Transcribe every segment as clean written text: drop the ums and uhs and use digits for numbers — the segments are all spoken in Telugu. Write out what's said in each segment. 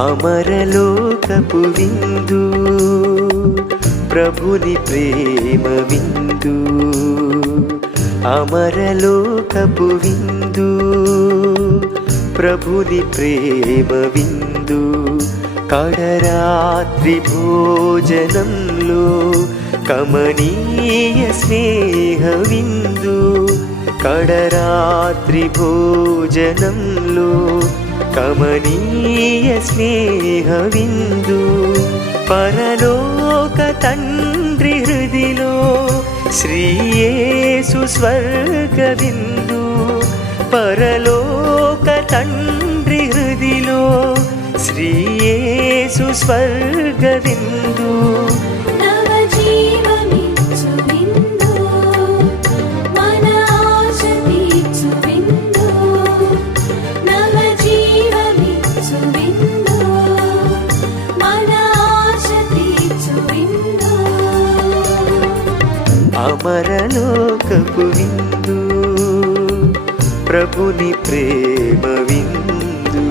అమరలోకపు విందు ప్రభుని ప్రేమ విందు అమరలోకపు విందు ప్రభుని ప్రేమ విందు కడరాత్రి భోజనంలో కమనీయ స్నేహ విందు కడరాత్రి భోజనంలో కమనీయ స్నేహ విందు పరలోక తండ్రి హృదిలో శ్రీ యేసు స్వర్గ విందు పరలోక తండ్రి హృదిలో శ్రీ యేసు స్వర్గ విందు అమరలోకపు విందు ప్రభుని ప్రేమ విందు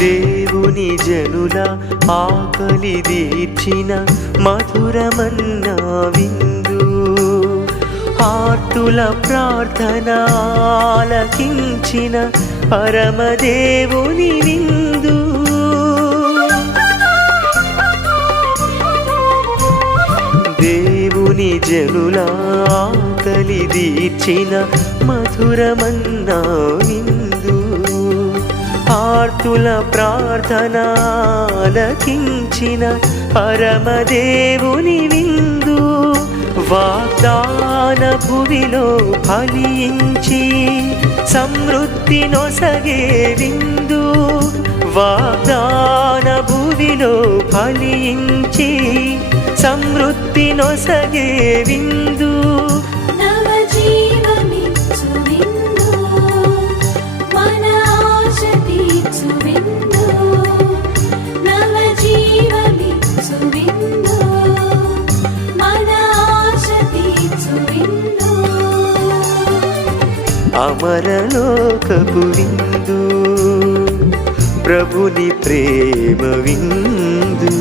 దేవుని జనుల ఆకలి తీర్చిన మధురమన్నా విందు ఆర్తుల ప్రార్థన ఆలకించిన పరమదేవుని విందు దేవుని జనుల ఆకలి తీర్చిన మధురమన్నా విందు ఆర్తుల ప్రార్థనాలకించిన పరమదేవుని విందు వాగ్దాన భువిలో ఫలించి సమృద్ధి నొసగే విందు వాగ్దాన భువిలో ఫలించి సమృద్ధి నొసగే విందు అమరలోకపు విందు ప్రభుని ప్రేమ విందు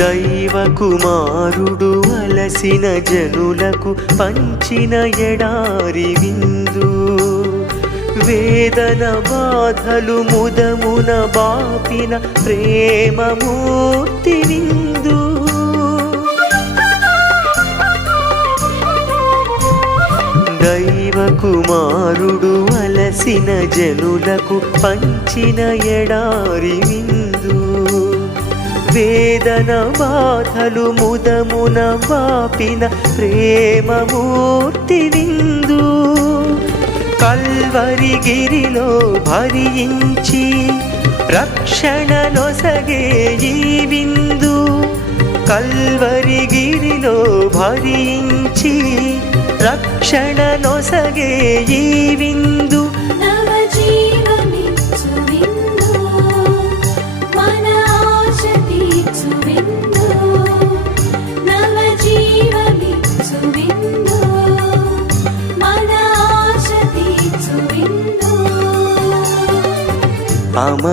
దైవ కుమారుడు అలసిన జనులకు పంచిన ఎడారి విందు వేదన బాధలు ముదమున బాపిన ప్రేమమూర్తి విందు దైవ కుమారుడు అలసిన జనులకు పంచిన ఎడారి విందు వేదన బాధలు ముదమున వాపిన ప్రేమమూర్తి విందు కల్వరి గిరిలో భరించి రక్షణ నొసగే ఈ విందు కల్వరి గిరిలో భరించి రక్షణ నొసగే ఈ విందు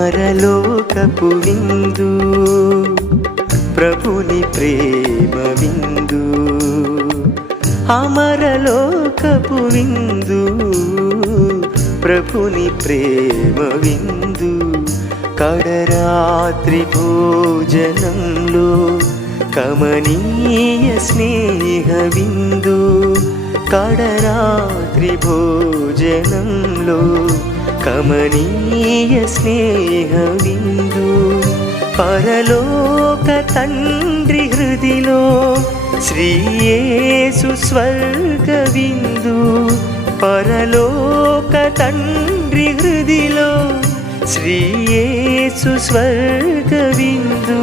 అమరలోకపు విందు ప్రభుని ప్రేమ విందు అమరలోక అమరలోకపు విందు ప్రభుని ప్రేమ విందు కడరాత్రి భోజనంలో కమనీయ స్నేహ విందు కడరాత్రి భోజనంలో కమనీయ స్నేహ విందు పరలోక తండ్రి హృదిలో శ్రీయేసు స్వర్గ విందు పరలోక తండ్రి హృదిలో శ్రీయేసు స్వర్గ విందు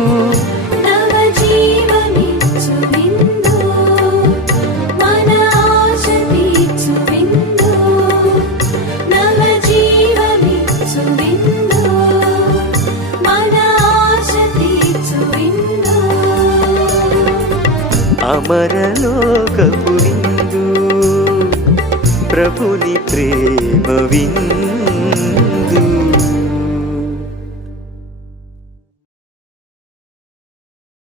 అమరలోకపు విందు ప్రభుని ప్రేమ విందు